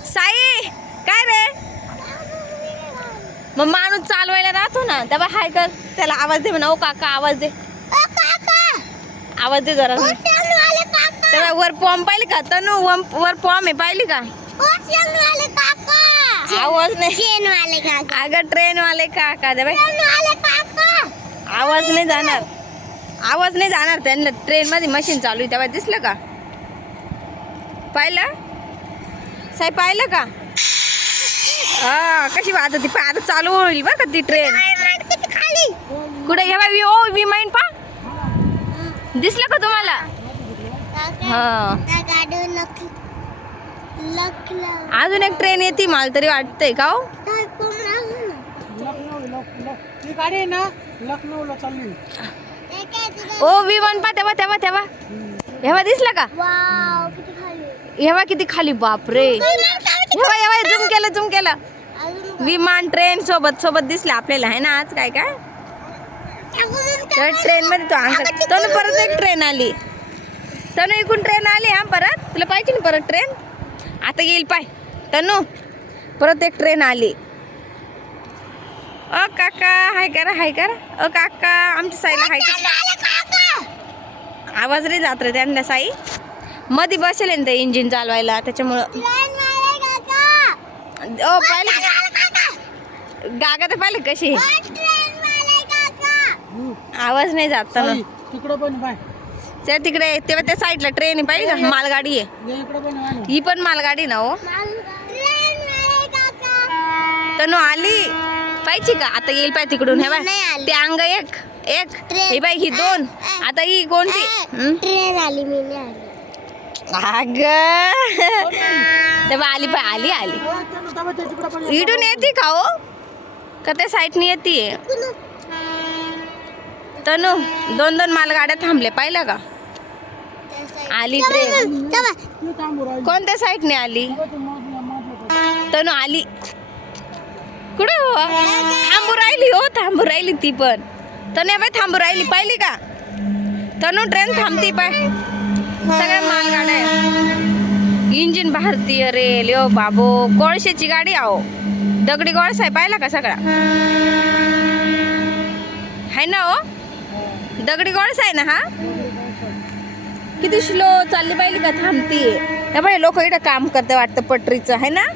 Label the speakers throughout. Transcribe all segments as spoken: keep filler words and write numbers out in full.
Speaker 1: साई काय रे मग माणूस चालवायला राहतो ना तेव्हा हाय कर त्याला आवाज दे म्हणा ओ काका आवाज दे आवाज दे जरा तेव्हा वर पॉम पाहिली का तनु वर पॉम आहे पाहिली का आवाज नाही अगं ट्रेन वाले काका दे आवाज नाही जाणार आवाज नाही जाणार त्यांना ट्रेन मध्ये मशीन चालू आहे तेव्हा दिसलं का पाहिलं साई पाहिलं का हा कशी वाजत पण आता चालू होईल बरं का ती ट्रेन कुठे घ्या बी ओ विमान पा दिसलं का तुम्हाला हा अजून एक ट्रेन येते मला तरी वाटतंय का हो ओ विमान पा तेव्हा तेव्हा तेव्हा हेव्हा दिसलं का हेव्हा किती खाली बापरे हेव्हा हेव्हा झूम केलं झूम केलं विमान ट्रेन सोबत सोबत दिसले आपल्याला आहे ना आज काय काय तर ट्रेन मध्ये तो अंकल तनु परत एक ट्रेन आली तनु इकडून ट्रेन आली हा परत तुला पाहिजे ना परत ट्रेन आता येईल पाय तनु परत एक ट्रेन आली अ काका हाय करा हाय करा अ काका आमच्या साईला हाय करा आवाज नाही जात रे त्यांना साई मध्ये बसेल ना ते इंजिन चालवायला त्याच्यामुळं ओ पाहिले गागा तर पाहिले कशी आवाज नाही जात ना
Speaker 2: तिकडं पण पाय
Speaker 1: त्या तिकडे तेव्हा त्या साईडला ट्रेन आहे पाहिजे का मालगाडी आहे ही पण मालगाडी ना हो तनु आली पाहिजे का आता येईल पाय तिकडून हे बाय ते अंग एक एक हे बाय ही दोन आता ही कोणती
Speaker 3: ट्रेन आली मी नाही आली
Speaker 1: अग तेव्हा आली पाय आली आली इडून येते का हो का त्या साईडनी येते तनु दोन दोन मालगाड्या थांबले पाहिलं का आली ट्रेन कोणत्या साईडने आली तनु आली कुठे हो थांबू राहिली हो थांबू राहिली ती पण तनु बाई थांबू राहिली पाहिली का तनु ट्रेन थांबती पाय सगळ्या मालगाड्या इंजिन भारतीय रेल यो बाबो कोळशाची गाडी आहो दगडी कोळसा आहे पाहिला का सगळा है ना हो दगडी कोळसा आहे ना हा किती स्लो चालली पाहिली का थांबतीये बाई लोक इकडे काम करते वाटतं पटरीचं आहे ना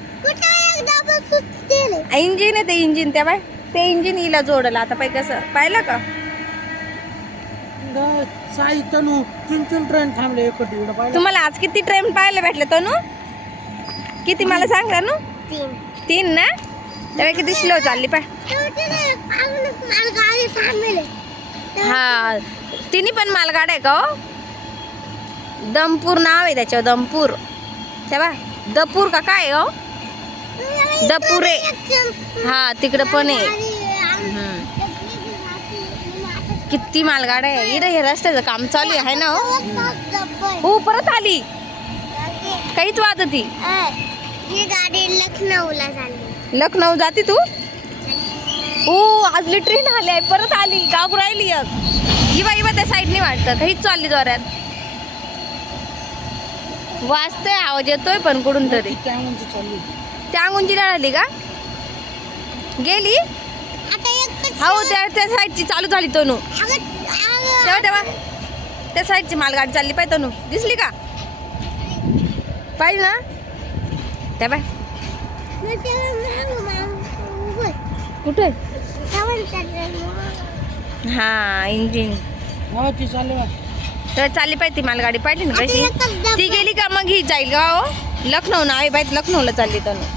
Speaker 1: इंजिन आहे ते इंजिन त्या बाय ते इंजिन हिला जोडलं आता पाहिजे कसं पाहिलं का
Speaker 2: साई तनु तीन तीन ट्रेन थांबले एकटी
Speaker 1: तुम्हाला आज किती ट्रेन पाहायला भेटले तनु किती मला सांगा ना
Speaker 3: तीन
Speaker 1: तीन ना तेव्हा किती स्लो चालली पाय हा तिन्ही पण मालगाड आहे का हो दमपूर नाव आहे त्याच्यावर दमपूर तेव्हा दपूर का काय हो दपुरे हा तिकडं पण आहे किती मालगाड्या आहे इकडे हे रस्त्याचं काम चालू आहे ना हो परत आली काहीच वाजती
Speaker 3: ही गाडी लखनौला चालली
Speaker 1: लखनौ जाती तू ओ आजली ट्रेन आली आहे परत आली गाव राहिली इवा इवा त्या साईडने वाटतं काहीच चालली जोरात वाजतोय आवाज येतोय पण कुठून तरी त्या अंगूनची आली का गेली हो त्या त्या साईडची चालू झाली तनु तेव्हा तेव्हा त्या साईडची मालगाडी चालली पाहिजे तनु दिसली का पाहिजे ना त्या बाय कुठे हा इंजिन तर चालली पाहिजे ती मालगाडी पाहिजे ना कशी ती गेली का मग ही जाईल का हो लखनौ ना आहे बाई लखनौला चालली तनु